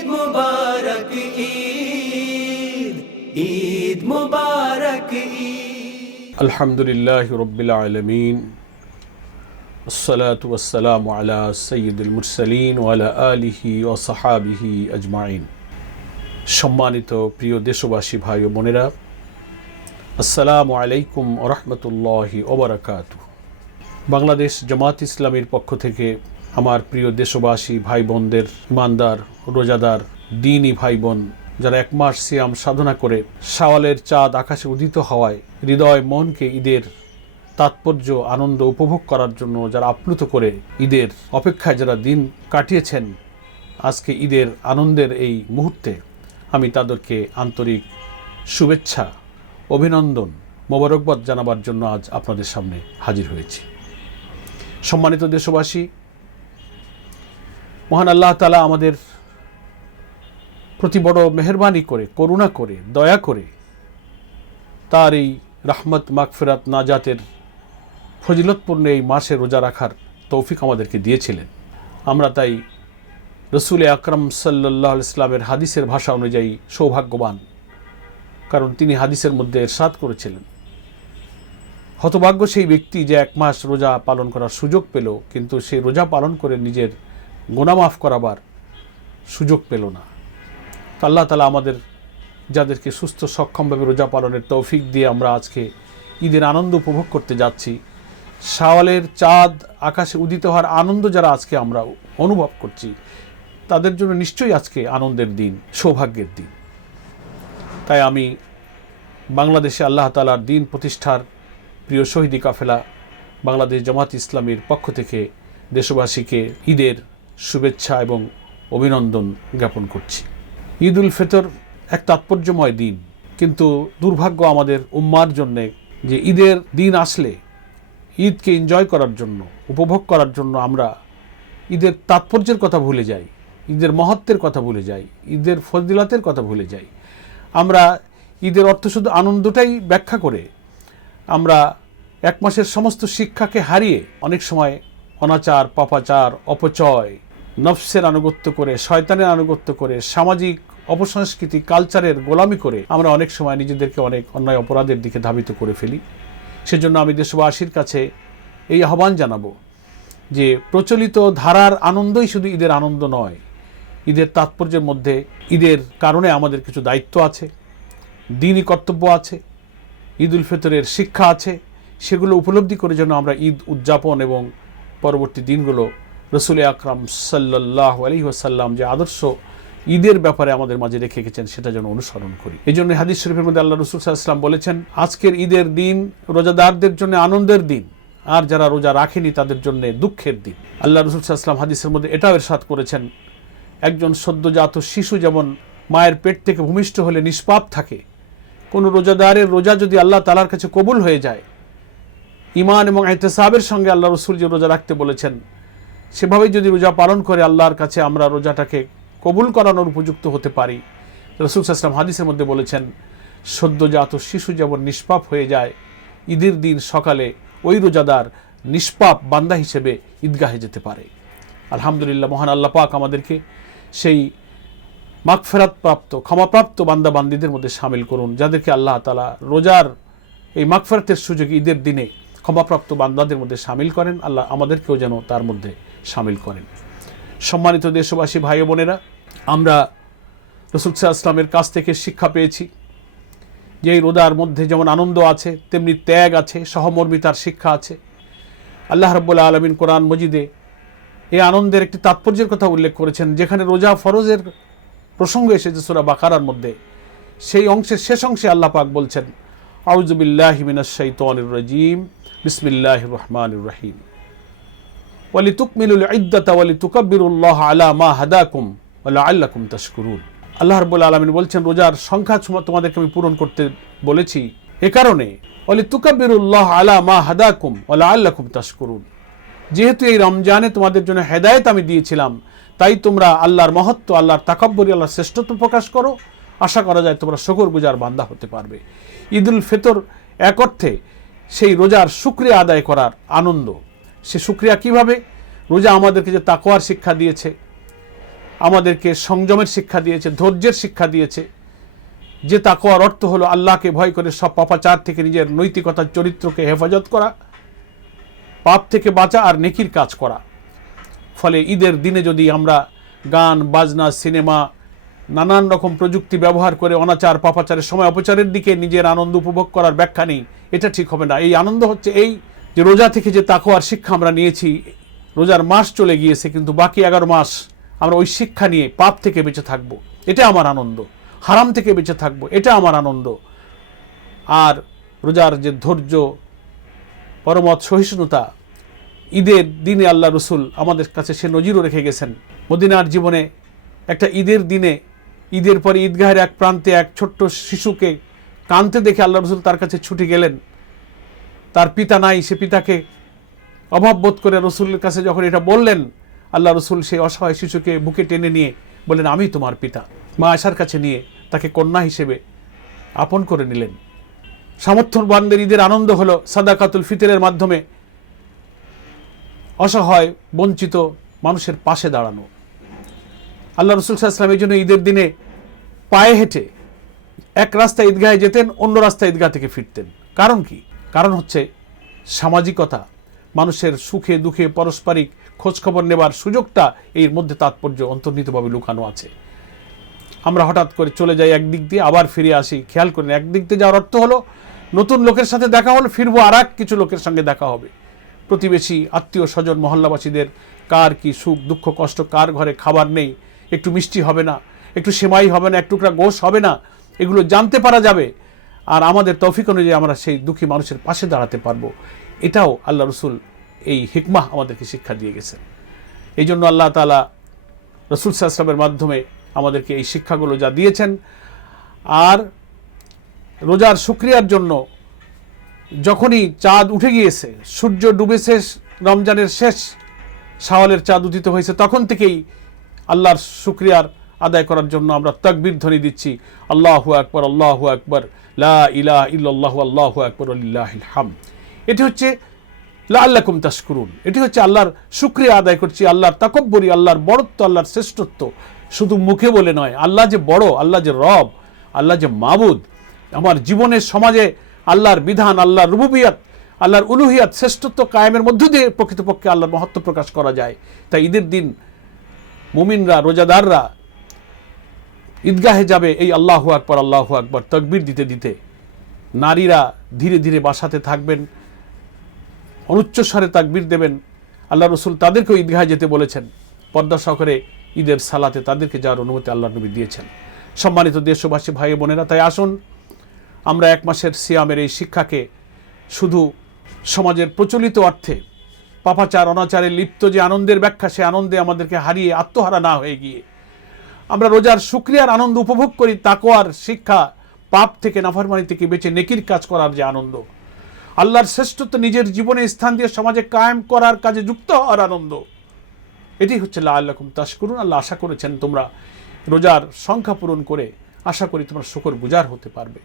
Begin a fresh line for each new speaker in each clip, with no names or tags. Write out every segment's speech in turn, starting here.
ঈদ মুবারক ঈদ ঈদ মুবারক ঈদ
الحمد لله رب العالمين الصلاة والسلام على سيد المرسلين وعلى آله وصحابه أجمعين সম্মানিত প্রিয় দেশবাসী ভাই ও বোনেরা আসসালামু আলাইকুম ওরহমতুল্লাহি ওবরাকাত বাংলাদেশ জামাত ইসলামের পক্ষ থেকে আমার প্রিয় দেশবাসী ভাই বোনদের ইমানদার, রোজাদার দিনই ভাই বোন যারা এক মাস সিয়াম সাধনা করে শাওয়ালের চাঁদ আকাশে উদিত হওয়ায় হৃদয় মনকে ঈদের তাৎপর্য, আনন্দ উপভোগ করার জন্য যারা আপ্লুত করে ঈদের অপেক্ষায় যারা দিন কাটিয়েছেন, আজকে ঈদের আনন্দের এই মুহূর্তে আমি তাদেরকে আন্তরিক শুভেচ্ছা, অভিনন্দন, মোবারকবাদ জানাবার জন্য আজ আপনাদের সামনে হাজির হয়েছি। সম্মানিত দেশবাসী মহান আল্লাহ তালা আমাদের প্রতি বড় মেহরবানি করে, করুণা করে, দয়া করে তার এই রাহমত, মাগফিরাত, নাজাতের ফজিলতপূর্ণ এই মাসে রোজা রাখার তৌফিক আমাদেরকে দিয়েছিলেন। আমরা তাই রসুল আকরম সাল্লাহ ইসলামের হাদিসের ভাষা অনুযায়ী সৌভাগ্যবান, কারণ তিনি হাদিসের মধ্যে এরশাদ করেছিলেন। হতভাগ্য সেই ব্যক্তি যে এক মাস রোজা পালন করার সুযোগ পেল, কিন্তু সেই রোজা পালন করে নিজের গোনা মাফ করাবার সুযোগ পেল না। আল্লাহ তালা আমাদের যাদেরকে সুস্থ, সক্ষমভাবে রোজা পালনের তৌফিক দিয়ে আমরা আজকে ঈদের আনন্দ উপভোগ করতে যাচ্ছি। শাওয়ালের চাঁদ আকাশে উদিত হওয়ার আনন্দ যারা আজকে আমরা অনুভব করছি, তাদের জন্য নিশ্চয়ই আজকে আনন্দের দিন, সৌভাগ্যের দিন। তাই আমি বাংলাদেশে আল্লাহ তালার দিন প্রতিষ্ঠার প্রিয় শহীদি কাফেলা বাংলাদেশ জামাত ইসলামীর পক্ষ থেকে দেশবাসীকে ঈদের শুভেচ্ছা এবং অভিনন্দন জ্ঞাপন করছি। ঈদ উল ফিতর এক তাৎপর্যময় দিন, কিন্তু দুর্ভাগ্য আমাদের উম্মার জন্যে যে ঈদের দিন আসলে ঈদকে এনজয় করার জন্য, উপভোগ করার জন্য আমরা ঈদের তাৎপর্যের কথা ভুলে যাই, ঈদের মহত্বের কথা ভুলে যাই, ঈদের ফজিলাতের কথা ভুলে যাই। আমরা ঈদের অর্থ শুধু আনন্দটাই ব্যাখ্যা করে আমরা এক মাসের সমস্ত শিক্ষাকে হারিয়ে অনেক সময় অনাচার, পাপাচার, অপচয় নফসের আনুগত্য করে, শয়তানের আনুগত্য করে, সামাজিক অপসংস্কৃতি কালচারের গোলামি করে আমরা অনেক সময় নিজেদেরকে অনেক অন্যায় অপরাধের দিকে ধাবিত করে ফেলি। সেজন্য আমি দেশবাসীর কাছে এই আহ্বান জানাব যে প্রচলিত ধারার আনন্দই শুধু ঈদের আনন্দ নয়, ঈদের তাৎপর্যের মধ্যে ঈদের কারণে আমাদের কিছু দায়িত্ব আছে, দিনই কর্তব্য আছে ঈদ উল ফিতরের শিক্ষা আছে, সেগুলো উপলব্ধি করে যেন আমরা ঈদ উদযাপন এবং পরবর্তী দিনগুলো রসুল আকরাম সাল্লাহ আলী ওসাল্লাম যে আদর্শ ঈদের ব্যাপারে আমাদের মাঝে রেখে গেছেন, সেটা যেন অনুসরণ করি। এই জন্য হাদিস শরীফের মধ্যে আল্লাহ রসুল সাল্লাম বলেছেন, আজকের ঈদের দিন রোজাদারদের জন্য আনন্দের দিন, আর যারা রোজা রাখেনি তাদের জন্য দুঃখের দিন। আল্লাহ রসুল সাল্লাম হাদিসের মধ্যে এটাও এর এরশাদ করেছেন, একজন সদ্যজাত শিশু যেমন মায়ের পেট থেকে ভূমিষ্ঠ হলে নিষ্পাপ থাকে, কোনো রোজাদারের রোজা যদি আল্লাহ তালার কাছে কবুল হয়ে যায় ইমান এবং এহতেসাবের সঙ্গে আল্লাহ রসুল যে রোজা রাখতে বলেছেন সেভাবেই যদি রোজা পালন করে আল্লাহর কাছে আমরা রোজাটাকে কবুল করানোর উপযুক্ত হতে পারি। রসুল সাসলাম হাদিসের মধ্যে বলেছেন, সদ্যজাত শিশু যেমন নিষ্পাপ হয়ে যায়, ঈদের দিন সকালে ওই রোজাদার নিষ্পাপ বান্দা হিসেবে ঈদগাহে যেতে পারে। আলহামদুলিল্লাহ, মহান আল্লাহ পাক আমাদেরকে সেই মাগফেরাত প্রাপ্ত ক্ষমাপ্রাপ্ত বান্দা বান্দিদের মধ্যে সামিল করুন, যাদেরকে আল্লাহ তালা রোজার এই মাগফেরাতের সুযোগে ঈদের দিনে ক্ষমাপ্রাপ্ত বান্দাদের মধ্যে সামিল করেন। আল্লাহ আমাদেরকেও যেন তার মধ্যে সামিল করেন। সম্মানিত দেশবাসী, ভাই বোনেরা, আমরা রসুল সাহা ইসলামের কাছ থেকে শিক্ষা পেয়েছি যে এই রোজার মধ্যে যেমন আনন্দ আছে, তেমনি ত্যাগ আছে, সহমর্মিতার শিক্ষা আছে। আল্লাহ রব্বুল্লাহ আলমিন কোরআন মজিদে এই আনন্দের একটি তাৎপর্যের কথা উল্লেখ করেছেন, যেখানে রোজা ফরজের প্রসঙ্গ এসেছে সুরা বাকারার মধ্যে। সেই অংশের শেষ অংশে আল্লাহ পাক বলছেন আউজুবিল্লাহ মিনাশাইতানির রাজিম। বিসমিল্লাহ রহমান আল্লাহ রাব্বুল আলামিন বলছেন, রোজার সংখ্যা তোমাদেরকে আমি পূরণ করতে বলেছি। এ কারণে আলা মা হাদাকুম আল্লাকুম তাশকুরুন। যেহেতু এই রমজানে তোমাদের জন্য হেদায়েত আমি দিয়েছিলাম, তাই তোমরা আল্লাহর মহত্ব, আল্লাহর তাকাব্বরি, আল্লাহর শ্রেষ্ঠত্ব প্রকাশ করো। আশা করা যায় তোমরা শকর গুজার বান্দা হতে পারবে। ঈদ উল ফিতর এক অর্থে সেই রোজার শুক্রিয়া আদায় করার আনন্দ। সে শুক্রিয়া কীভাবে? রোজা আমাদেরকে যে তাকোয়ার শিক্ষা দিয়েছে, আমাদেরকে সংযমের শিক্ষা দিয়েছে, ধৈর্যের শিক্ষা দিয়েছে, যে তাকোয়ার অর্থ হলো আল্লাহকে ভয় করে সব পাপাচার থেকে নিজের নৈতিকতার চরিত্রকে হেফাজত করা, পাপ থেকে বাঁচা আর নেকির কাজ করা। ফলে ঈদের দিনে যদি আমরা গান, বাজনা, সিনেমা নানান রকম প্রযুক্তি ব্যবহার করে অনাচার, পাপাচারের সময় অপচারের দিকে নিজের আনন্দ উপভোগ করার ব্যাখ্যা নেই। এটা ঠিক হবে না। এই আনন্দ হচ্ছে এই যে রোজা থেকে যে তাকোয়ার শিক্ষা আমরা নিয়েছি, রোজার মাস চলে গিয়েছে, কিন্তু বাকি এগারো মাস আমরা ওই শিক্ষা নিয়ে পাপ থেকে বেঁচে থাকব। এটা আমার আনন্দ। হারাম থেকে বেঁচে থাকব। এটা আমার আনন্দ। আর রোজার যে ধৈর্য, পরমত সহিষ্ণুতা, ঈদের দিনে আল্লাহ রসুল আমাদের কাছে সে নজিরও রেখে গেছেন। মদিনার জীবনে একটা ঈদের দিনে ঈদের পরে ঈদগাহের এক প্রান্তে এক ছোট্ট শিশুকে কানতে দেখে আল্লাহ রসুল তার কাছে ছুটে গেলেন। তার পিতা নাই, সে পিতাকে অভাব বোধ করে রসুলের কাছে যখন এটা বললেন, আল্লাহ রসুল সেই অসহায় শিশুকে বুকে টেনে নিয়ে বললেন, আমি তোমার পিতা। মা আশার কাছে নিয়ে তাকে কন্যা হিসেবে আপন করে নিলেন। সামর্থ্যবানদের ঈদের আনন্দ হলো সাদাকাতুল ফিতরের মাধ্যমে অসহায়, বঞ্চিত মানুষের পাশে দাঁড়ানো। আল্লাহ রসুল এই জন্য ঈদের দিনে পায়ে হেঁটে এক রাস্তা ঈদগাহে যেতেন, অন্য রাস্তা ঈদগাহ থেকে ফিরতেন। কারণ কি? কারণ হচ্ছে সামাজিকতা, মানুষের সুখে দুঃখে পারস্পরিক খোঁজখবর নেবার সুযোগটা এর মধ্যে তাৎপর্য অন্তর্নিহিতভাবে লুকানো আছে। আমরা হঠাৎ করে চলে যাই একদিক দিয়ে, আবার ফিরে আসি। খেয়াল করেন, একদিক দিয়ে যাওয়ার অর্থ হলো নতুন লোকের সাথে দেখা হলো, ফিরবো আর এক কিছু লোকের সঙ্গে দেখা হবে। প্রতিবেশী আত্মীয় স্বজন মহল্লাবাসীদের, কার কি সুখ, দুঃখ, কষ্ট, কার ঘরে খাবার নেই একটু মিষ্টি হবে না, একটু সেমাই হবে না, এক টুকরা গোশ হবে না, এগুলো জানতে পারা যাবে। আর আমাদের তৌফিক অনুযায়ী আমরা সেই দুঃখী মানুষের পাশে দাঁড়াতে পারব। এটাও আল্লাহ রসুল এই হিকমাহ আমাদেরকে শিক্ষা দিয়ে গেছেন। এই জন্য আল্লাহ তালা রসুল সাহসালামের মাধ্যমে আমাদেরকে এই শিক্ষাগুলো যা দিয়েছেন। আর রোজার শুক্রিয়ার জন্য যখনই চাঁদ উঠে গিয়েছে, সূর্য ডুবেছে, রমজানের শেষ শাওয়ালের চাঁদ উদিত হয়েছে, তখন থেকেই আল্লাহর শুক্রিয়ার আদায় করার জন্য আমরা তকবির ধ্বনি দিচ্ছি। আল্লাহু আকবর আল্লাহু আকবর, লা ইলাহ ইল্লাল্লাহু, আল্লাহু আকবর হাম এটি হচ্ছে লা আল্লাকুম তাশকুরুন। এটি হচ্ছে আল্লাহর শুক্রিয়া আদায় করছি, আল্লাহর তাকব্বরি, আল্লাহর বড়ত্ব আল্লাহর শ্রেষ্ঠত্ব। শুধু মুখে বলে নয়, আল্লাহ যে বড়, আল্লাহ যে রব, আল্লাহ যে মাবুদ। আমার জীবনের সমাজে আল্লাহর বিধান, আল্লাহর রুবুবিয়াত, আল্লাহর উলুহিয়াত শ্রেষ্ঠত্ব কায়েমের মধ্য দিয়ে প্রকৃতপক্ষে আল্লাহর মহত্ব প্রকাশ করা যায়। তাই ঈদের দিন মুমিনরা, রোজাদাররা, ঈদগাহে যাবে, এই আল্লাহু আকবর আল্লাহু আকবর, তকবির দিতে দিতে নারীরা ধীরে ধীরে বাসাতে থাকবেন অনুচ্চস্বরে তাকবির দেবেন। আল্লাহ রসুল তাদেরকেও ঈদগাহে যেতে বলেছেন। পদ্মা সহকারে ঈদের সালাতে তাদেরকে যাওয়ার অনুমতি আল্লাহ নবী দিয়েছেন। সম্মানিত দেশবাসী, ভাই বোনেরা, তাই আসুন, আমরা এক মাসের সিয়ামের এই শিক্ষাকে শুধু সমাজের প্রচলিত অর্থে পাপাচার, অনাচারে লিপ্ত যে আনন্দের ব্যাখ্যা, সে আনন্দে আমাদেরকে হারিয়ে আত্মহারা না হয়ে গিয়ে। আমরা রোজার শুক্রিয়ার আনন্দ উপভোগ করি তাকোয়ার শিক্ষা পাপ থেকে নাফরমানি থেকে বেঁচে নেকির কাজ করার যে আনন্দ। আল্লাহর শ্রেষ্ঠত্ব নিজের জীবনে স্থান দিয়ে সমাজে কায়েম করার কাজে যুক্ত হওয়ার আনন্দ। এটি হচ্ছে লা আল্লাহম তাস করুন আল্লাহ আশা করেছেন তোমরা রোজার সংখ্যা পূরণ করে, আশা করি তোমরা শুকর গুজার হতে পারবে।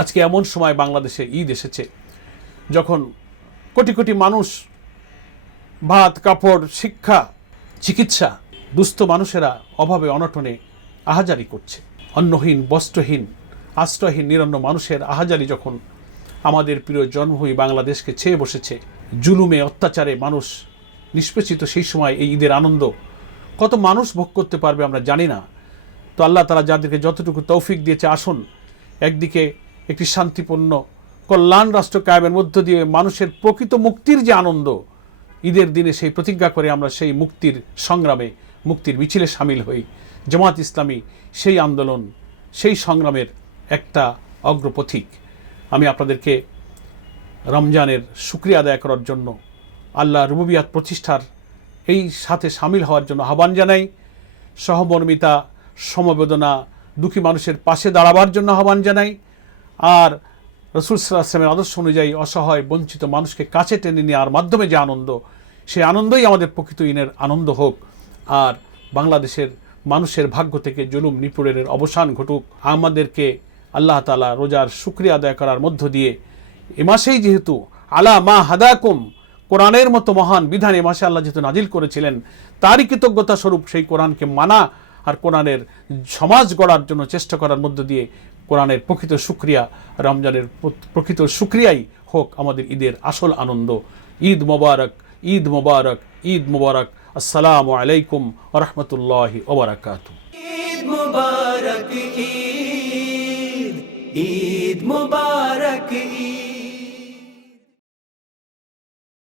আজকে এমন সময় বাংলাদেশে ঈদ এসেছে, যখন কোটি কোটি মানুষ, ভাত, কাপড়, শিক্ষা, চিকিৎসা, দুস্থ মানুষেরা অভাবে, অনটনে আহাজারি করছে। অন্নহীন, বস্ত্রহীন, আশ্রয়হীন, নিরন্ন মানুষের আহাজারি যখন আমাদের প্রিয় জন্মভূমি বাংলাদেশকে ছেয়ে বসেছে, জুলুমে, অত্যাচারে মানুষ নিষ্পেষিত সেই সময় এই ঈদের আনন্দ, কত মানুষ ভোগ করতে পারবে আমরা জানি না। তো আল্লাহ তারা যাদেরকে যতটুকু তৌফিক দিয়েছে, আসুন, একদিকে একটি শান্তিপূর্ণ কল্যাণ রাষ্ট্র কায়েমের মধ্য দিয়ে মানুষের প্রকৃত মুক্তির যে আনন্দ, ঈদের দিনে সেই প্রতিজ্ঞা করে আমরা সেই মুক্তির সংগ্রামে, মুক্তির মিছিলে সামিল হই। জামাত ইসলামী সেই আন্দোলন, সেই সংগ্রামের একটা অগ্রপথিক। আমি আপনাদেরকে রমজানের শুক্রিয়া আদায় করার জন্য, আল্লাহ রুবুবিয়াত প্রতিষ্ঠার এই সাথে সামিল হওয়ার জন্য আহ্বান জানাই। সহমর্মিতা, সমবেদনা, দুঃখী মানুষের পাশে দাঁড়াবার জন্য আহ্বান জানাই। আর রসুল সাল্লাহামের আদর্শ অনুযায়ী অসহায়, বঞ্চিত মানুষকে কাছে টেনে নেওয়ার মাধ্যমে যে আনন্দ সেই আনন্দই আমাদের প্রকৃত ইনের আনন্দ হোক। আর বাংলাদেশের মানুষের ভাগ্য থেকে জুলুম নিপুরের অবসান ঘটুক, আমাদেরকে আল্লাহ তালা রোজার শুক্রিয়া আদায় করার মধ্য দিয়ে এ মাসেই যেহেতু আলা মা হাদাকুম, কোরআনের মতো মহান বিধান এ মাসে আল্লাহ যেহেতু নাজিল করেছিলেন, তারই কৃতজ্ঞতা স্বরূপ সেই কোরআনকে মানা আর কোরআনের সমাজ গড়ার জন্য চেষ্টা করার মধ্য দিয়ে কোরআনের প্রকৃত সুক্রিয়া রমজানের প্রকৃত সুক্রিয়াই হোক আমাদের ঈদের আসল আনন্দ। ঈদ মোবারক ঈদ মোবারক ঈদ মোবারক। আসসালামু আলাইকুম রহমতুল্লাহি ওবরাকাত
ঈদ মুবারক, ঈদ ঈদ মোবারক।